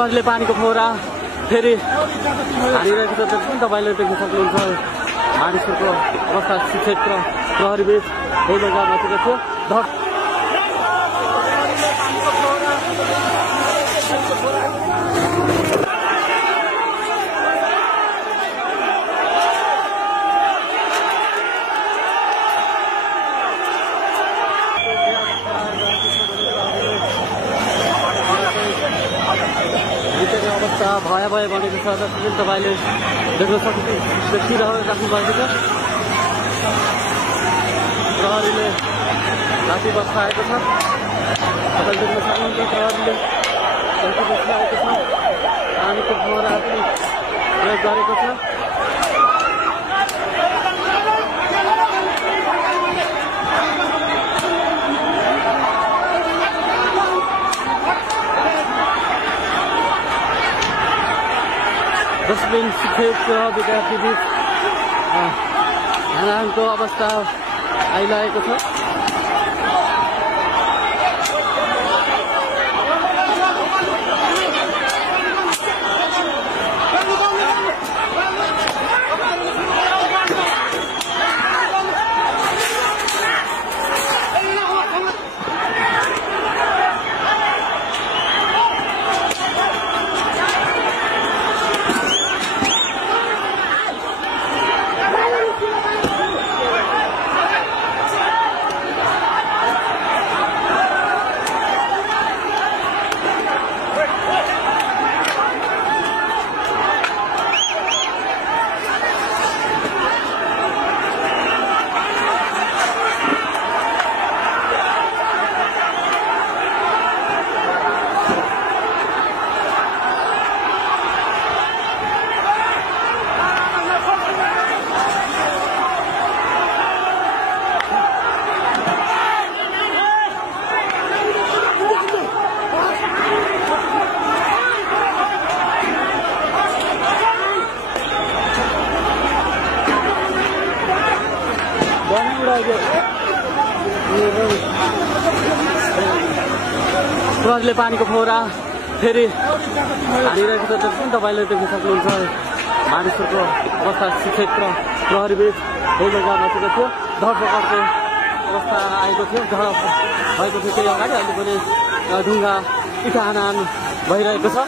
प्रहरीले पानीको फोहरा फेरि हानिरहेको छ। तपाईँले देख्न सक्नुहुन्छ मानिसहरूको अवस्था शिक्षक र प्रहरीबीच गोलगाल मचेको थियो। अवस्था भयावह बनेको छ। जसरी तपाईँले देख्न देखिराख्नु भएको छ। प्रहरीले लाठी बसाएको छ। तपाईँले देख्न सक्नुहुन्छ प्रहरीले लाठी बसाएको छ। पानीको फोहरा पनि प्रयोग गरेको छ। डस्टबिन शिक्षक र विद्यार्थी बीच हानाहानको अवस्था आइरहेको छ। प्रहरीले पानीको फोहरा फेरि हानिरहेको छ। तपाईँले देख्न सक्नुहुन्छ मानिसहरूको अवस्था शिक्षक र प्रहरीबीच गोलगाल मचेको थियो। धरपकडको अवस्था आएको थियो। झडप भएको थियो त्यही अगाडि। अहिले पनि ढुङ्गा इँटा हानाहान भइरहेको छ।